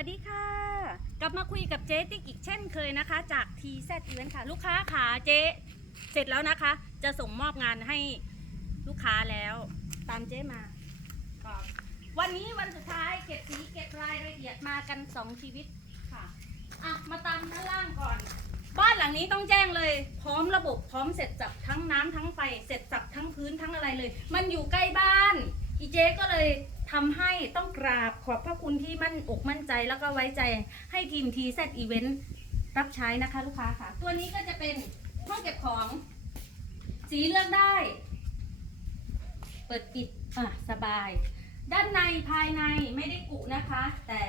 วัสดีค่ะ กลับมาคุยกับเจ๊ติ๊กอีกเช่นเคยนะคะ จาก TZ Event ค่ะ ลูกค้าขาเจ๊เสร็จแล้วนะคะ จะส่งมอบงานให้ลูกค้าแล้ว ตามเจ๊มาก็วันนี้วันสุดท้ายเก็บสีเก็บรายละเอียดมากัน2ชีวิตค่ะอะ มาตามด้านล่างก่อน บ้านหลังนี้ต้องแจ้งเลย พร้อมระบบพร้อมเสร็จสับทั้งน้ำทั้งไฟเสร็จสับทั้งพื้นทั้งอะไรเลย มันอยู่ใกล้บ้านอีเจ๊ก็เลย ทำให้ต้องกราบขอบพระคุณที่มั่นอกมั่นใจแล้วก็ไว้ใจให้ทีม TZ Event รับใช้นะคะลูกค้าค่ะ ตัวนี้ก็จะเป็นห้องเก็บของ สีเลือกได้ เปิดปิดอะสบาย ด้านในภายในไม่ได้กุนะคะ แต่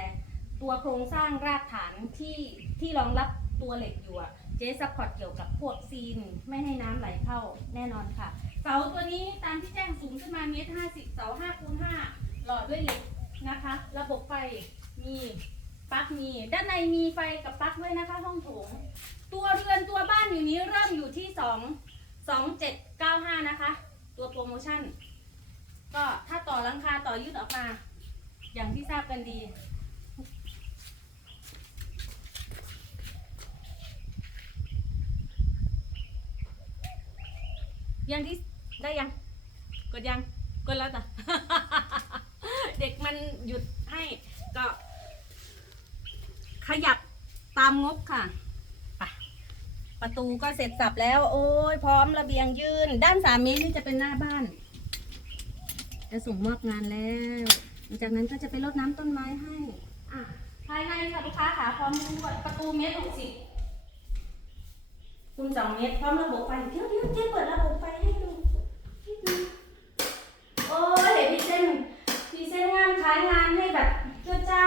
ตัวโครงสร้างรากฐานที่ที่รองรับตัวเหล็กอยู่อะเจ๊ซัพพอร์ตเกี่ยวกับพวกซีน ไม่ให้น้ำไหลเข้าแน่นอนค่ะ เสาตัวนี้ตามที่แจ้งสูงขึ้นมาเมตรห้าสิบเสาห้าคูณห้า หล่อด้วยเหล็กนะคะ ระบบไฟมีปลั๊กมี ด้านในมีไฟกับปลั๊กด้วยนะคะ ห้องโถง ตัวเรือนตัวบ้านอยู่นี้เริ่มอยู่ที่สองสองเจ็ดเก้าห้านะคะ ตัวโปรโมชั่น ก็ถ้าต่อหลังคาต่อยืดออกมา อย่างที่ทราบกันดียังที่ได้ยัง กดยัง กดแล้วจ้ะ เด็กมันหยุดให้ก็ ขยับตามงบค่ะไปประตูก็เสร็จสับแล้ว โอ้ยพร้อมระเบียงยืน ด้านสามเมตรนี่จะเป็นหน้าบ้าน จะส่งมอบงานแล้วหลังจากนั้นก็จะไปรดน้ำต้นไม้ให้ อะภายในค่ะลูกค้าขาพร้อมรวดประตูเมตรหกสิบคูณสองเมตรพร้อมระบบไฟเดี๋ยวเดี๋ยวเจ๊เปิดระบบไฟให้ดูนิดนึงโอ้ยเห็นพี่เส้นพี่ เส้งานให้แบบเจ้าจ้า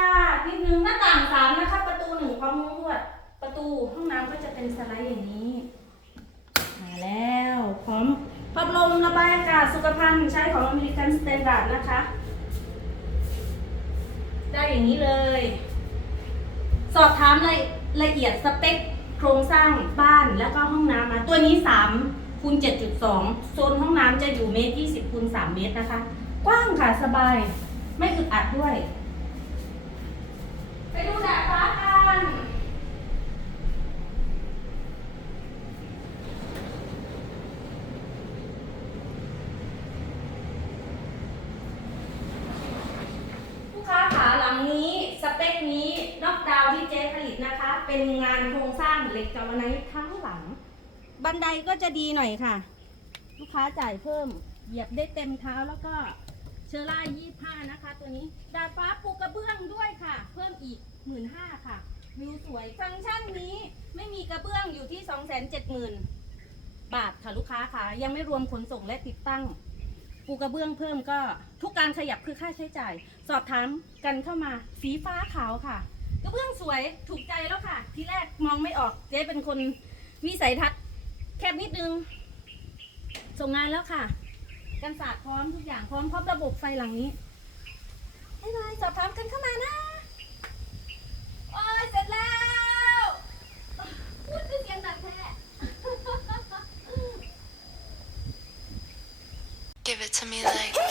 นิดนึงหน้าต่างสามนะคะ ประตูหนึ่งพร้อมมุ้งลวด ประตูห้องน้ำก็จะเป็นสไลด์อย่างนี้ มาแล้วพร้อมพัดลมระบายอากาศสุขภัณฑ์ใช้ของอเมริกันสแตนดาร์ดนะคะ ได้อย่างนี้เลย สอบถามรายละเอียดสเปคโครงสร้างบ้านแล้วก็ห้องน้ำมาตัวนี้3คูณ7.2 โซนห้องน้ำจะอยู่เมตร20คูณ3เมตรนะคะ กว้างค่ะสบาย ไม่อึดอัดด้วย ไปดูดาดฟ้ากันลูกค้าขาหลังนี้สเปคนี้นอกดาวที่เจ๊ผลิตนะคะ เป็นงานโครงสร้างเหล็กกาวไนท์ทั้งหลัง บันไดก็จะดีหน่อยค่ะ ลูกค้าจ่ายเพิ่ม เหยียบได้เต็มเท้าแล้วก็เชอร่ายี่ห้านะ ฟ้าปูกระเบื้องด้วยค่ะ เพิ่มอีกหมื่นห้าค่ะ วิวสวยฟังก์ชันนี้ไม่มีกระเบื้องอยู่ที่สองแสนเจ็ดหมื่นบาทค่ะลูกค้าค่ะ ยังไม่รวมขนส่งและติดตั้ง ปูกระเบื้องเพิ่มก็ทุกการขยับคือค่าใช้จ่าย สอบถามกันเข้ามาสีฟ้าขาวค่ะ กระเบื้องสวยถูกใจแล้วค่ะ ทีแรกมองไม่ออกเจ๊เป็นคนวิสัยทัศน์แคบนิดนึง ส่งงานแล้วค่ะ กันศาสตร์พร้อมทุกอย่างพร้อมพร้อมระบบไฟหลังนี้ ให้ไลน์สอบถามกันเข้ามานะโอ้ยเสร็จแล้ว พูดด้วเสียงดังแท้ Give it to me like